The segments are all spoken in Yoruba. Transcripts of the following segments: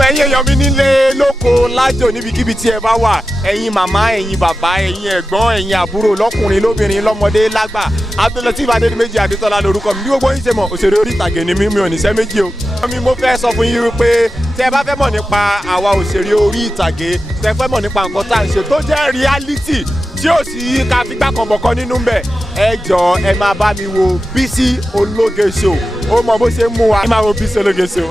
ọmọ ẹ̀yin èèyàn mi nílé lóko lájò níbikíbi tí ẹ bá wà, ẹ̀yin màmá, ẹ̀yin bàbá, ẹ̀yin ẹ̀gbọ́n, ẹ̀yin àbúrò, lọ́kùnrin lóbìnrin lọ́mọdé lágbà, Abdulateef Adédìméjì Adétọ́lá lórúkọ mi. Bí gbogbo yín ṣe mọ̀, òṣèré orí ìtàgé ni mí, mi ò níṣẹ́ méjì o. Mo fẹ́ sọ fún yín wípé tẹ́ ẹ bá fẹ́ mọ̀ nípa àwa òṣèré orí ìtàgé, tẹ́ ẹ fẹ́ mọ̀ nípa nǹkan tá à ń ṣe tó jẹ́ reality tí ò sí ká figbá kan bọ̀kan nínú ń bẹ̀, ẹ jọ̀ọ́ ẹ máa bá mi wo Bísí Ológe Show. Ó mọ bó ṣe ń mú wa, ẹ máa wo Bísí Ológe Show.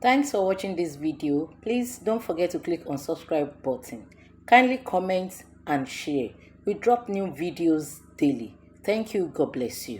Thanks for watching this video. Please don't forget to click on subscribe button. Kindly comment and share. We drop new videos daily. Thank you. God bless you.